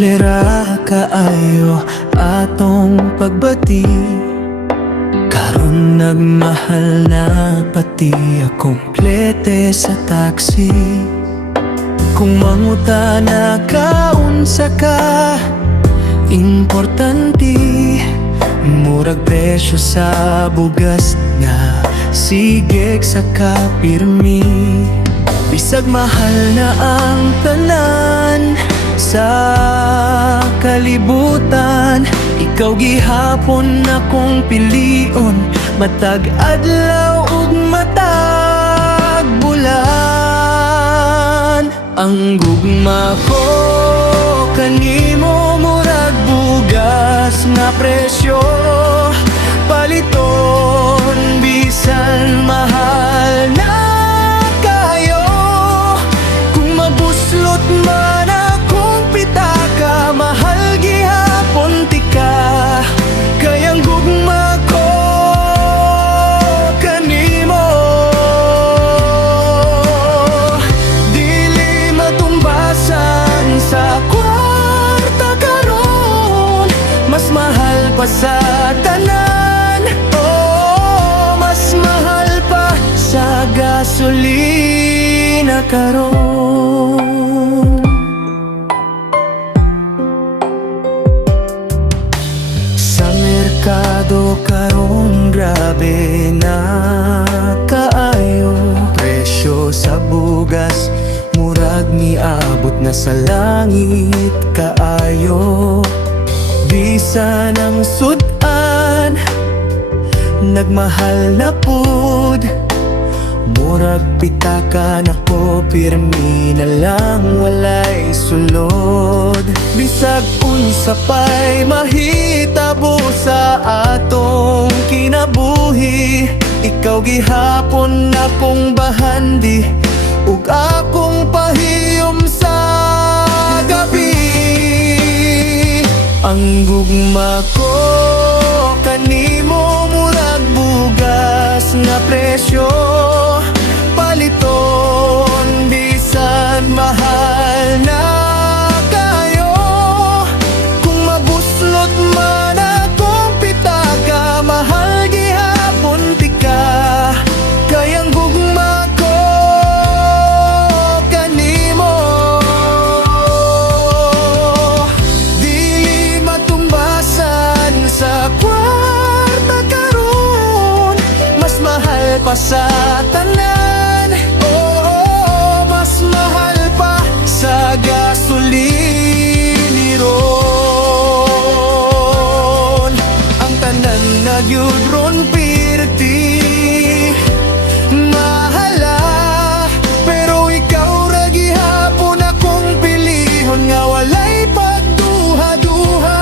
simple ra kaayo atong pagbati. Karon nagmahal na pati akong plete sa taxi. Kung manguta na kaunsa ka, importante murag presyo sa bugas nga sigig sa kapirmi. Bisag mahal na ang tanan sa kalibutan, ikaw gihapon akong pilion, matag adlaw ug matag bulan. Ang gugma ko kanimo murag bugas nga presyo, paliton bisan mahal na kayo. Kung mabuslot man akong pitaka, mahal gihapon tika. Kayang gugma ko kanimo, dili matumbasan sa kwarta karon. Mas mahal pa sa tanan, oh, mas mahal pa sa gasolina karon. Sa merkado karon grabe na kaayo, presyo sa bugas murag niabot na sa langit kaayo. Bisan ang sudan nagmahal na pud, murag pitaka na ko pirmi na lang walay sulod. Bisag unsa pa'y mahitabo sa atong kinabuhi, ikaw gihapon akong bahandi ug akong pahiyom sa gabi. Ang gugma ko kanimo murag bugas nga presyo, paliton bisan mahal na kayo. Kung mabuslot man akong pitaka, mahal gihapon tika. Kayang gugma ko kanimo, dili matumbasan sa kwarta karon. Mas mahal pa sa tanan, oh, mas mahal pa sa gasoliniron. Ang tanan na gyud ron pirti mahala, pero ikaw ra gihapon akong pilihon nga walay pagduha-duha.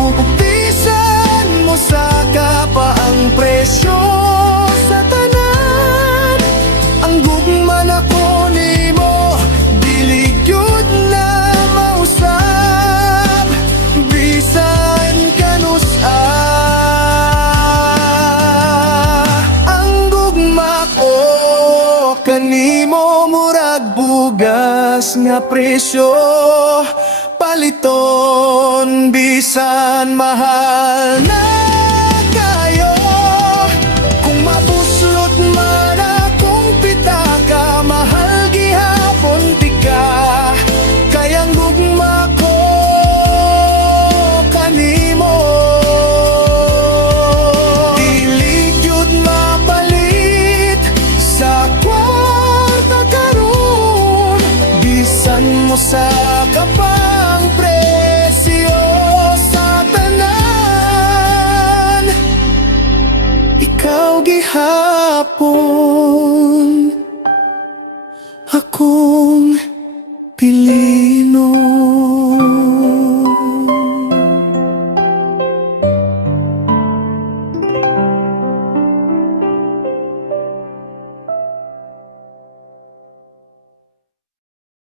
Ug bisan mo sa kapa ang presyo sa tanan, ang gugma na ko nimo dili gyud na mausab. Bisan kanusa ang gugma ko kanimo murag bugas nga presyo, paliton bisan mahal na kayo. Kung mabuslot man akong pitaka, mahal gihapon tika. Kayang gugma ko kanimo, dili gyud mapalit sa kwarta karon. Bisan mo sa kapang presyo sa tanan, ikaw gihapon akong pili.